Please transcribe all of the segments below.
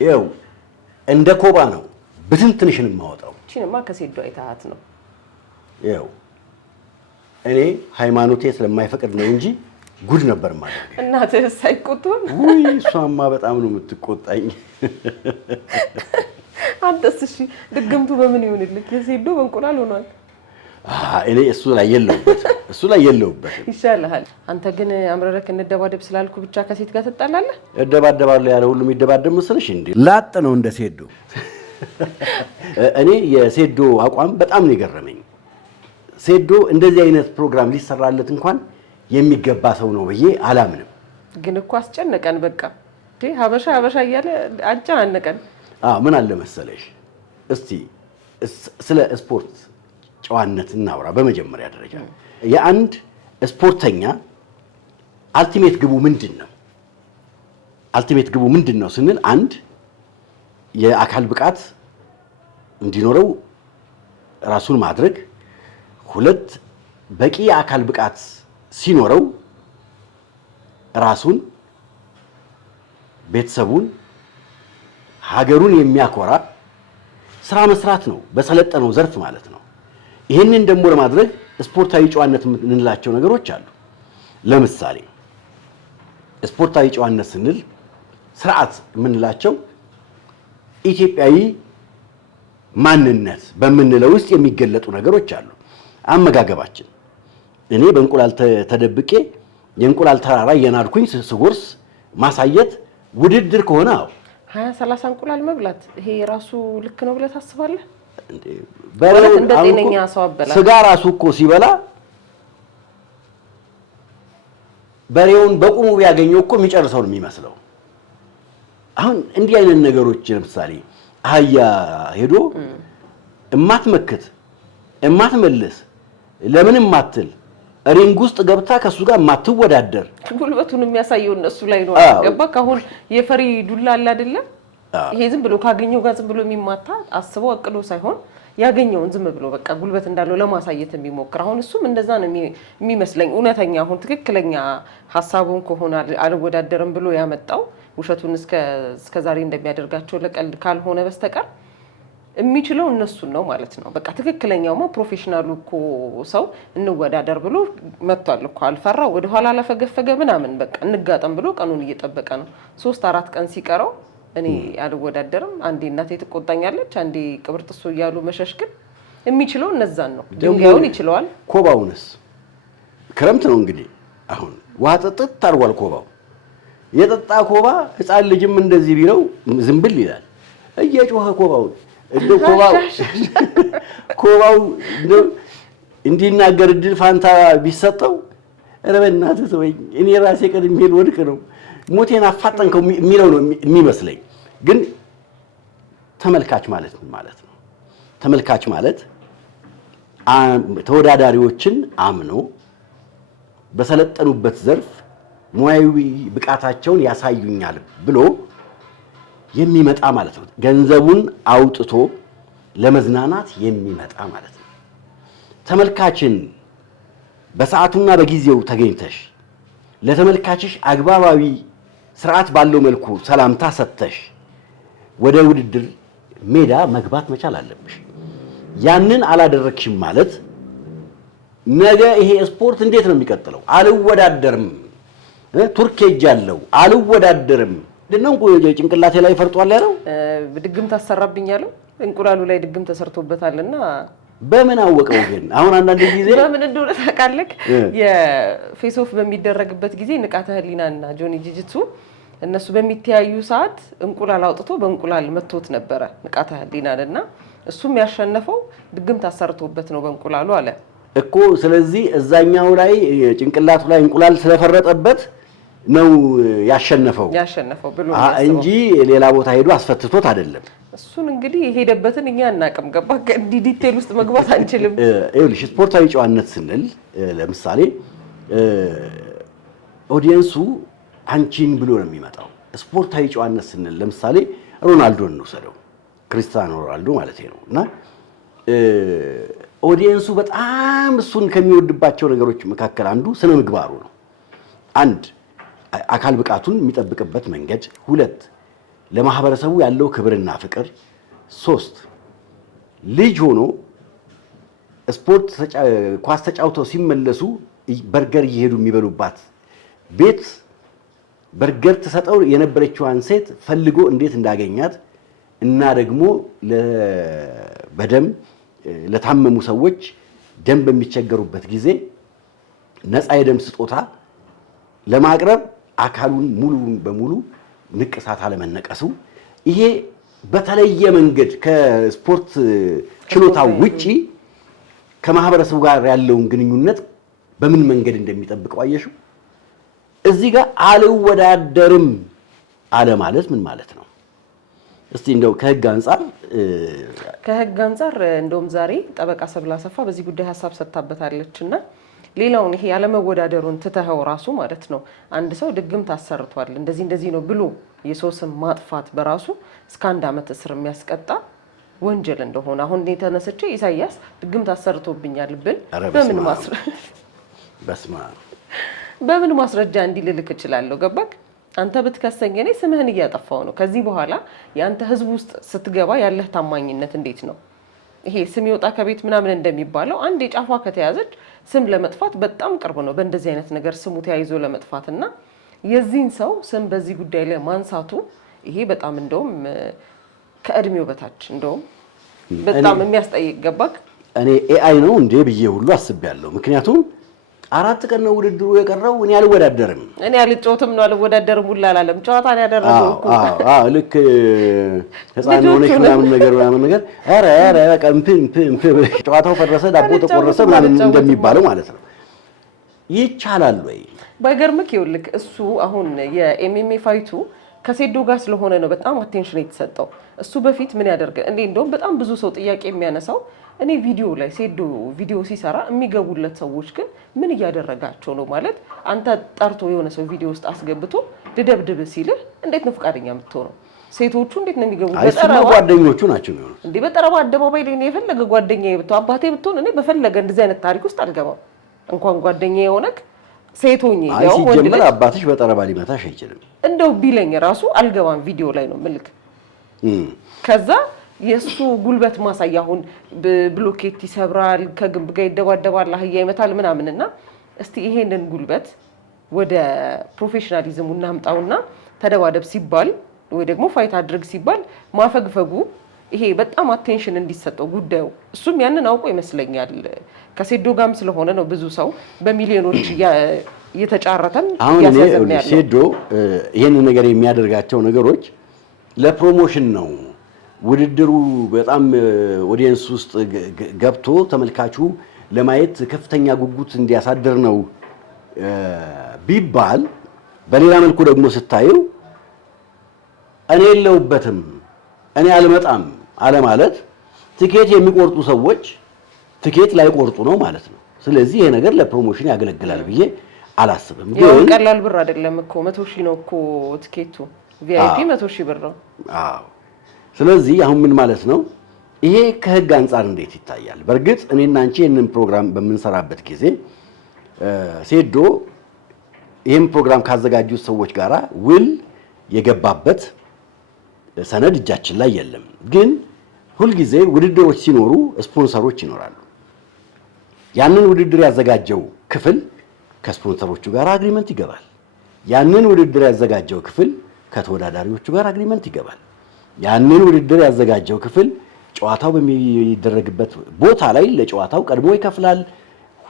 ይኸው እንደ ኮባ ነው ብትንትንሽን ማወጣው እቺንማ ከሴዶ አይታት ነው ይኸው እኔ ሃይማኖቴ ስለማይፈቅድ ነው እንጂ ጉድ ነበር ማለት እናትህ ሳይቆጡም ውይ እሷማ በጣም ነው የምትቆጣኝ አንተስ እሺ ድግምቱ በምን ይሆንልክ የሴዶ በእንቁላል ሆኗል እኔ እሱ ላይ የለውበት ይሻላል አንተ ግን አምረረክ እንደባደብ ስላልኩ ብቻ ከሴት ጋር ተጣላለህ እደባደባለሁ ያለ ሁሉ የሚደባደብ መስለሽ እንዴ ላጥ ነው እንደ ሴዶ እኔ የሴዶ አቋም በጣም ነው የገረመኝ ሴዶ እንደዚህ አይነት ፕሮግራም ሊሰራለት እንኳን የሚገባ ሰው ነው ብዬ አላምንም ግን እኮ አስጨነቀን በቃ ሀበሻ እያለ አጨናነቀን ምን አለ መሰለሽ እስቲ ስለ ስፖርት ጨዋነት እናውራ በመጀመሪያ ደረጃ የአንድ ስፖርተኛ አልቲሜት ግቡ ምንድነው ስንል አንድ የአካል ብቃት እንዲኖረው ራሱን ማድረግ ሁለት በቂ የአካል ብቃት ሲኖረው ራሱን ቤተሰቡን ሀገሩን የሚያኮራ ስራ መስራት ነው በሰለጠነው ዘርፍ ማለት ነው ይሄንን ደግሞ ለማድረግ ስፖርታዊ ጨዋነት እንላቸው ነገሮች አሉ ለምሳሌ ስፖርታዊ ጨዋነት ስንል ስርዓት የምንላቸው ኢትዮጵያዊ ማንነት በመንለው ውስጥ የሚገለጡ ነገሮች አሉ አመጋገባችን እኔ በእንቁላል ተደብቄ የእንቁላል ተራራ የናድኩኝ ስጎርስ ማሳየት ውድድር ከሆነ 20-30 እንቁላል መብላት ይሄ ራሱ ልክ ነው ብለህ ታስባለህ እንዴ እንደ ጤነኛ ሰው አበላ ስጋ ራሱ እኮ ሲበላ በሬውን በቁሙ ቢያገኘው እኮ የሚጨርሰው ነው የሚመስለው አሁን እንዲህ አይነት ነገሮች ለምሳሌ አህያ ሄዶ እማትመክት እማትመልስ ለምንም ማትል ሪንግ ውስጥ ገብታ ከሱ ጋር ማትወዳደር ጉልበቱን የሚያሳየው እነሱ ላይ ነው ገባክ አሁን የፈሪ ዱላ አለ አይደለ ይሄ ዝም ብሎ ካገኘው ጋር ዝም ብሎ የሚማታ አስበው አቅዶ ሳይሆን ያገኘውን ዝም ብሎ በቃ ጉልበት እንዳለው ለማሳየት የሚሞክር አሁን እሱም እንደዛ ነው የሚመስለኝ እውነተኛ አሁን ትክክለኛ ሐሳቡን ከሆነ አልወዳደርም ብሎ ያመጣው ውሸቱን እስከ ዛሬ እንደሚያደርጋቸው ለቀልድ ካልሆነ በስተቀር የሚችለው እነሱን ነው ማለት ነው በቃ ትክክለኛውማ ፕሮፌሽናሉ እኮ ሰው እንወዳደር ብሎ መጥቷል እኮ አልፈራው ወደ ኋላ ለፈገፈገ ምናምን በቃ እንጋጠም ብሎ ቀኑን እየጠበቀ ነው 3-4 ቀን ሲቀረው እኔ አልወዳደርም አንዴ እናቴ ትቆጣኛለች አንዴ ቅብርጥሶ ይያሉ መሸሽ ግን የሚችለው እነዛን ነው ድንጋዩን ይችላል ኮባውንስ ክረምት ነው እንግዲህ አሁን ውሃ ጥጥት አርጓል ኮባው የጠጣ ኮባ ህፃን ልጅም እንደዚህ ቢለው ዝምብል ይላል እየጮኸ ኮባው እንደው ኮባው እንዲናገር ድል ፋንታ ቢሰጠው ረበናት ተወኝ እኔ ራሴ ቀድሜ ልወድቅ ነው ሞቴን አፋጠንከው የሚለው ነው የሚመስለኝ ግን ተመልካች ማለት ነው ተመልካች ማለት ተወዳዳሪዎችን አምኖ በሰለጠኑበት ዘርፍ ሙያዊ ብቃታቸውን ያሳዩኛል ብሎ የሚመጣ ማለት ነው ገንዘቡን አውጥቶ ለመዝናናት የሚመጣ ማለት ነው ተመልካችን በሰዓቱና በጊዜው ተገኝተሽ ለተመልካችሽ አግባባዊ ስርዓት ባለው መልኩ ሰላምታ ሰጥተሽ ወደ ውድድር ሜዳ መግባት መቻል አለብሽ ያንን አላደረክሽም ማለት ነገ ይሄ ስፖርት እንዴት ነው የሚቀጥለው አልወዳደርም ቱርክ ሄጃለሁ አልወዳደርም ደነው ጭንቅላቴ ላይ ፈርጧል ያለው ድግም ታሰራብኛለሁ እንቁላሉ ላይ ድግም ተሰርቶበታልና በምን አወቀው ግን አሁን አንዳንድ ጊዜ በምን እንደሆነ ታውቃለህ የፌስ ኦፍ በሚደረግበት ጊዜ ንቃተ ህሊናና ጆኒ ጂጂቱ እነሱ በሚተያዩ ሰዓት እንቁላል አውጥቶ በእንቁላል መጥቶት ነበር ንቃተ ህሊናና እሱም ያሸነፈው ድግም ታሰርቶበት ነው በእንቁላሉ አለ እኮ ስለዚህ እዛኛው ላይ ጭንቅላቱ ላይ እንቁላል ስለፈረጠበት ነው ያሸነፈው ብሎ እንጂ ሌላ ቦታ ሄዶ አስፈትቶት አይደለም እሱን እንግዲህ የሄደበትን እኛ እናቀም ገባ ዲቴል ውስጥ መግባት አንችልም ይኸውልሽ ስፖርታዊ ጨዋነት ስንል ለምሳሌ ኦዲየንሱ አንቺን ብሎ ነው የሚመጣው ስፖርታዊ ጨዋነት ስንል ለምሳሌ ሮናልዶን ነው ሰደው ክሪስቲያኖ ሮናልዶ ማለት ነውና ኦዲየንሱ በጣም እሱን ከሚወድባቸው ነገሮች መካከል አንዱ ስነ ምግባሩ ነው አንድ አካል ብቃቱን የሚጠብቅበት መንገድ ሁለት ለማህበረሰቡ ያለው ክብርና ፍቅር። 3 ልጅ ሆኖ ስፖርት ኳስ ተጫውተው ሲመለሱ በርገር እየሄዱ የሚበሉባት ቤት በርገር ተሰጠው የነበረችዋን ሴት ፈልጎ እንዴት እንዳገኛት እና ደግሞ በደም ለታመሙ ሰዎች ደም በሚቸገሩበት ጊዜ ነፃ የደም ስጦታ ለማቅረብ አካሉን ሙሉ በሙሉ ንቅሳት አለመነቀሱ ይሄ በተለየ መንገድ ከስፖርት ችሎታው ውጪ ከማህበረሰቡ ጋር ያለውን ግንኙነት በምን መንገድ እንደሚጠብቀው አየሽው። እዚህ ጋር አልወዳደርም አለ ማለት ምን ማለት ነው? እስቲ እንደው ከህግ አንፃር እንደውም ዛሬ ጠበቃ ሰብለ አሰፋ በዚህ ጉዳይ ሀሳብ ሰጥታበታለችና ሌላውን ይሄ ያለመወዳደሩን ትተኸው ራሱ ማለት ነው አንድ ሰው ድግምት አሰርቷል እንደዚህ ነው ብሎ የሰው ስም ማጥፋት በራሱ እስከ 1 ዓመት እስር የሚያስቀጣ ወንጀል እንደሆነ አሁን ተነስቼ ኢሳያስ ድግምት አሰርቶብኛል ብል በምን ማስረጃ እንዲልልክ እችላለሁ? ገባክ? አንተ ብትከሰኝ እኔ ስምህን እያጠፋው ነው። ከዚህ በኋላ ያንተ ህዝብ ውስጥ ስትገባ ያለህ ታማኝነት እንዴት ነው? ይሄ ስም ይወጣ ከቤት ምናምን እንደሚባለው አንድ የጫፏ ከተያዘች ስም ለመጥፋት በጣም ቅርብ ነው። በእንደዚህ አይነት ነገር ስሙ ተያይዞ ለመጥፋትና የዚህን ሰው ስም በዚህ ጉዳይ ላይ ማንሳቱ ይሄ በጣም እንደውም ከእድሜው በታች እንደውም በጣም የሚያስጠይቅ ገባክ? እኔ ኤአይ ነው እንዴ ብዬ ሁሉ አስቤያለሁ። ምክንያቱም 4 ቀን ነው ውድድሩ የቀረው። እኔ አልወዳደርም ነው አልወዳደርም ሁላ አላለም። ጨዋታ ነው ያደረገው እኮ ልክ ህፃን ሆነሽ ምናምን ነገር ኧረ በቃ ጨዋታው ፈረሰ ዳቦ ተቆረሰ ምናምን እንደሚባለው ማለት ነው። ይቻላል ወይ? ባይገርምክ ይኸውልህ እሱ አሁን የኤምኤምኤ ፋይቱ ከሴዶ ጋር ስለሆነ ነው በጣም አቴንሽን የተሰጠው። እሱ በፊት ምን ያደርግ እንዴ እንደውም በጣም ብዙ ሰው ጥያቄ የሚያነሳው እኔ ቪዲዮ ላይ ሴዶ ቪዲዮ ሲሰራ የሚገቡለት ሰዎች ግን ምን እያደረጋቸው ነው ማለት አንተ ጠርቶ የሆነ ሰው ቪዲዮ ውስጥ አስገብቶ ልደብድብ ሲልህ እንዴት ነው ፈቃደኛ የምትሆነው? ሴቶቹ እንዴት ነው የሚገቡት? በጠረባ ጓደኞቹ ናቸው የሚሆኑት። እንዴ በጠረባ አደባባይ ላይ ነው የፈለገ ጓደኛዬ ብትሆን አባቴ ብትሆን እኔ በፈለገ እንደዚህ አይነት ታሪክ ውስጥ አልገባም። እንኳን ጓደኛዬ የሆነክ ሴቶኝ ያው ወንድ ልጅ አባትሽ በጠረባ ሊመታሽ አይችልም። እንደው ቢለኝ ራሱ አልገባም። ቪዲዮ ላይ ነው ምልክ ከዛ የሱ ጉልበት ማሳያ አሁን ብሎኬት ይሰብራል፣ ከግንብ ጋር ይደባደባል፣ አህያ ይመታል ምናምንና እስቲ ይሄንን ጉልበት ወደ ፕሮፌሽናሊዝሙ እናምጣውና ተደባደብ ሲባል ወይ ደግሞ ፋይት አድርግ ሲባል ማፈግፈጉ ይሄ በጣም አቴንሽን እንዲሰጠው ጉዳዩ እሱም ያንን አውቆ ይመስለኛል። ከሴዶ ጋርም ስለሆነ ነው ብዙ ሰው በሚሊዮኖች እየተጫረተን ያሳዘነ ያለው። ሴዶ ይሄንን ነገር የሚያደርጋቸው ነገሮች ለፕሮሞሽን ነው። ውድድሩ በጣም ኦዲየንስ ውስጥ ገብቶ ተመልካቹ ለማየት ከፍተኛ ጉጉት እንዲያሳድር ነው ቢባል፣ በሌላ መልኩ ደግሞ ስታየው እኔ የለሁበትም እኔ አልመጣም አለ ማለት ትኬት የሚቆርጡ ሰዎች ትኬት ላይ ቆርጡ ነው ማለት ነው። ስለዚህ ይሄ ነገር ለፕሮሞሽን ያገለግላል ብዬ አላስብም። ግን ቀላል ብር አይደለም እኮ 100,000 ነው እኮ ትኬቱ ቪአይፒ 100,000 ብር ነው። አዎ ስለዚህ አሁን ምን ማለት ነው? ይሄ ከህግ አንፃር እንዴት ይታያል? በእርግጥ እኔና አንቺ ይሄንን ፕሮግራም በምንሰራበት ጊዜ ሴዶ ይሄን ፕሮግራም ካዘጋጁት ሰዎች ጋራ ውል የገባበት ሰነድ እጃችን ላይ የለም። ግን ሁልጊዜ ውድድሮች ሲኖሩ ስፖንሰሮች ይኖራሉ። ያንን ውድድር ያዘጋጀው ክፍል ከስፖንሰሮቹ ጋር አግሪመንት ይገባል። ያንን ውድድር ያዘጋጀው ክፍል ከተወዳዳሪዎቹ ጋር አግሪመንት ይገባል። ያንን ውድድር ያዘጋጀው ክፍል ጨዋታው በሚደረግበት ቦታ ላይ ለጨዋታው ቀድሞ ይከፍላል።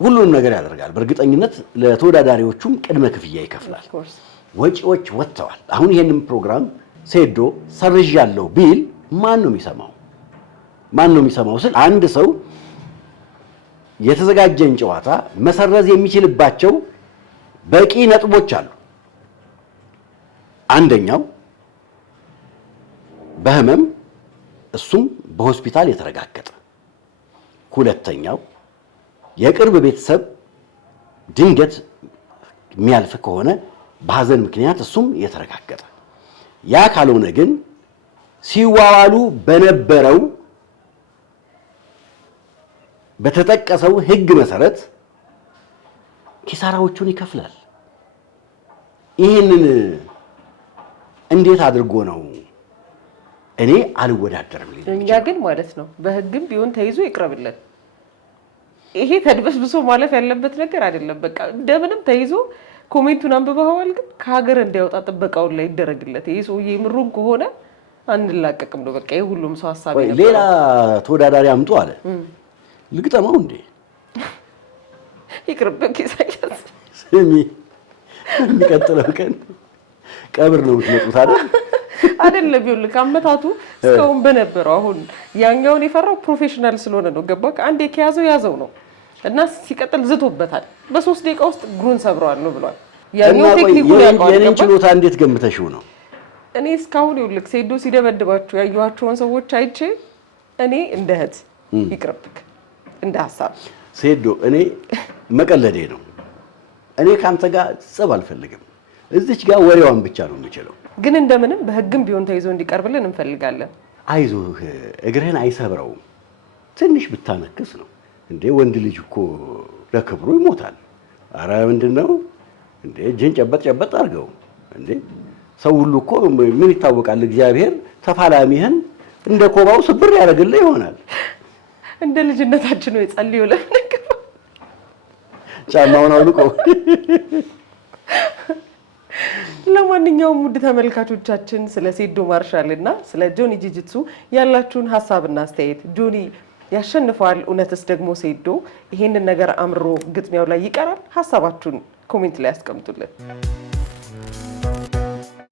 ሁሉንም ነገር ያደርጋል። በእርግጠኝነት ለተወዳዳሪዎቹም ቅድመ ክፍያ ይከፍላል። ወጪዎች ወጥተዋል። አሁን ይሄንን ፕሮግራም ሴዶ ሰርዣለሁ ቢል ማን ነው የሚሰማው? ስል አንድ ሰው የተዘጋጀን ጨዋታ መሰረዝ የሚችልባቸው በቂ ነጥቦች አሉ። አንደኛው በህመም እሱም በሆስፒታል የተረጋገጠ፣ ሁለተኛው የቅርብ ቤተሰብ ድንገት የሚያልፍ ከሆነ በሐዘን ምክንያት እሱም የተረጋገጠ። ያ ካልሆነ ግን ሲዋዋሉ በነበረው በተጠቀሰው ህግ መሰረት ኪሳራዎቹን ይከፍላል። ይህንን እንዴት አድርጎ ነው እኔ አልወዳደርም ሊል እኛ ግን ማለት ነው በህግም ቢሆን ተይዞ ይቅረብልን። ይሄ ተድበስብሶ ማለፍ ያለበት ነገር አይደለም። በቃ እንደምንም ተይዞ ኮሜንቱን አንብበዋል። ግን ከሀገር እንዲያወጣ ጥበቃውን ላይ ይደረግለት። ይሄ ሰውዬ ምሩን ከሆነ አንላቀቅም ነው በቃ። የሁሉም ሰው ሐሳብ ነው። ሌላ ተወዳዳሪ አምጡ አለ። ልግጠመው እንዴ? ይቅርብህ ኢሳያስ። ስሚ የሚቀጥለው ቀን ቀብር ነው የምትመጡት አይደል? አይደለም ይኸውልህ፣ አመታቱ እስካሁን በነበረው አሁን ያኛውን የፈራው ፕሮፌሽናል ስለሆነ ነው። ገባህ? አንዴ ከያዘው ያዘው ነው እና ሲቀጥል ዝቶበታል። በ3 ደቂቃ ውስጥ እግሩን ሰብረዋል ነው ብሏል። ያኛው ቴክኒኩን ያውቃል። የኔን ችሎታ እንዴት ገምተሽው ነው? እኔ እስካሁን ይኸውልህ ሴዶ ሲደበድባቸው ያዩዋቸውን ሰዎች አይቼ እኔ እንደ እህት ይቅርብክ እንደ ሐሳብ ሴዶ እኔ መቀለዴ ነው። እኔ ካንተ ጋር ጸብ አልፈልግም። እዚች ጋር ወሬዋን ብቻ ነው የምችለው። ግን እንደምንም በህግም ቢሆን ተይዞ እንዲቀርብልን እንፈልጋለን። አይዞህ፣ እግርህን አይሰብረውም። ትንሽ ብታነክስ ነው እንዴ። ወንድ ልጅ እኮ ለክብሩ ይሞታል። አረ ምንድነው እንዴ? እጅን ጨበጥ ጨበጥ አድርገው እንዴ። ሰው ሁሉ እኮ ምን ይታወቃል? እግዚአብሔር ተፋላሚህን እንደ ኮባው ስብር ያደርግልህ ይሆናል። እንደ ልጅነታችን ነው የጸልዩ ለነገር ጫማውን አውልቆ። ለማንኛውም ውድ ተመልካቾቻችን ስለ ሴዶ ማርሻል እና ስለ ጆኒ ጂጂትሱ ያላችሁን ሐሳብና አስተያየት፣ ጆኒ ያሸንፋል እውነትስ ደግሞ ሴዶ ይሄንን ነገር አምሮ ግጥሚያው ላይ ይቀራል? ሐሳባችሁን ኮሜንት ላይ አስቀምጡልን።